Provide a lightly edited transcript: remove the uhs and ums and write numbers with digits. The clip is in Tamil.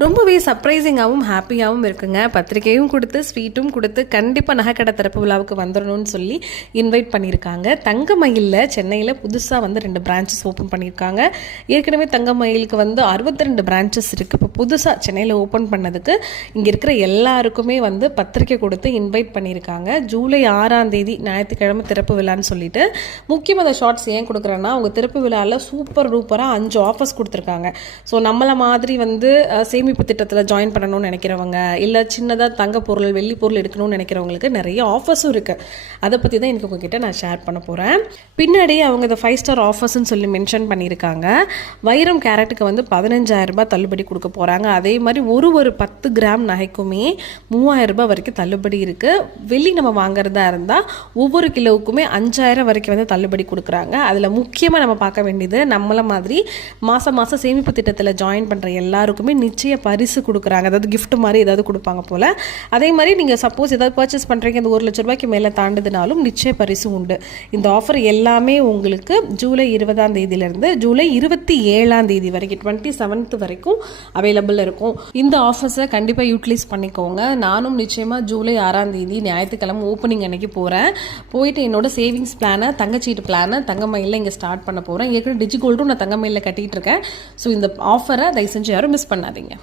ரொம்பவே சர்ப்ரைசிங்காகவும் ஹாப்பியாகவும் இருக்குங்க. பத்திரிக்கையும் கொடுத்து ஸ்வீட்டும் கொடுத்து கண்டிப்பாக நகைக்கடை திறப்பு விழாவுக்கு வந்துடணும்னு சொல்லி இன்வைட் பண்ணியிருக்காங்க. தங்கமயிலில் சென்னையில் புதுசாக வந்து 2 பிரான்ச்சஸ் ஓப்பன் பண்ணியிருக்காங்க. ஏற்கனவே தங்கமயிலுக்கு வந்து 62 பிரான்ச்சஸ் இருக்குது. இப்போ புதுசாக சென்னையில் ஓப்பன் பண்ணதுக்கு இங்கே இருக்கிற எல்லாருக்குமே வந்து பத்திரிக்கை கொடுத்து இன்வைட் பண்ணியிருக்காங்க. ஜூலை 6ஆம் தேதி ஞாயிற்றுக்கிழமை திறப்பு விழான்னு சொல்லிட்டு முக்கியமாக அந்த ஷார்ட்ஸ் ஏன் கொடுக்குறேன்னா, அவங்க திறப்பு விழாவில் சூப்பர் டூப்பராக 5 ஆஃபர்ஸ் கொடுத்துருக்காங்க. ஸோ நம்மளை மாதிரி வந்து சேமிப்பு திட்டத்தில் ஜாயின் பண்ணணும்னு நினைக்கிறவங்க, இல்லை சின்னதாக தங்க பொருள் வெள்ளி பொருள் எடுக்கணும்னு நினைக்கிறவங்களுக்கு நிறைய ஆஃபர்ஸும் இருக்குது. அதை பற்றி தான் எனக்கு உங்ககிட்ட நான் ஷேர் பண்ண போகிறேன். பின்னாடி அவங்க இந்த 5 ஸ்டார் ஆஃபர்ஸ்ன்னு சொல்லி மென்ஷன் பண்ணியிருக்காங்க. வைரம் கேரட்டுக்கு வந்து 15,000 ரூபாய் தள்ளுபடி கொடுக்க போகிறாங்க. அதே மாதிரி ஒரு 10 கிராம் நகைக்குமே 3,000 ரூபாய் வரைக்கும் தள்ளுபடி இருக்குது. வெள்ளி நம்ம வாங்குறதா இருந்தால் ஒவ்வொரு கிலோவுக்குமே 5,000 வரைக்கும் வந்து தள்ளுபடி கொடுக்குறாங்க. அதில் முக்கியமாக நம்ம பார்க்க வேண்டியது, நம்மள மாதிரி மாதம் சேமிப்பு திட்டத்தில் ஜாயின் பண்ணுற எல்லாருக்குமே நிச்சய பரிசு கொடுக்குறாங்க. அதாவது கிஃப்ட் மாதிரி ஏதாவது கொடுப்பாங்க போல். அதே மாதிரி நீங்கள் சப்போஸ் ஏதாவது பர்ச்சேஸ் பண்ணுறீங்க, இந்த 1 லட்ச ரூபாய்க்கு மேலே தாண்டுதுனாலும் நிச்சய பரிசு உண்டு. இந்த ஆஃபர் எல்லாமே உங்களுக்கு ஜூலை 20ஆம் தேதியிலேருந்து ஜூலை 27ஆம் தேதி வரைக்கும் 27th வரைக்கும் அவைலபிள் இருக்கும். இந்த ஆஃபர்ஸை கண்டிப்பாக யூட்டிலைஸ் பண்ணிக்கோங்க. நானும் நிச்சயமாக ஜூலை 6ஆம் தேதி ஞாயிற்றுக்கிழமை ஓப்பனிங் அன்னைக்கு போகிறேன். போயிட்டு என்னோட சேவிங்ஸ் பிளானை, தங்கச்சீட்டு பிளானை தங்கமயிலில் இங்கே ஸ்டார்ட் பண்ண போகிறேன். ஏற்கனவே டிஜி கோல்டும் நான் தங்கமயிலில் கட்டிகிட்டு இருக்கேன். ஸோ இந்த ஆஃபரை தயவு செஞ்சு யாரும் மிஸ் பண்ணாதீங்க.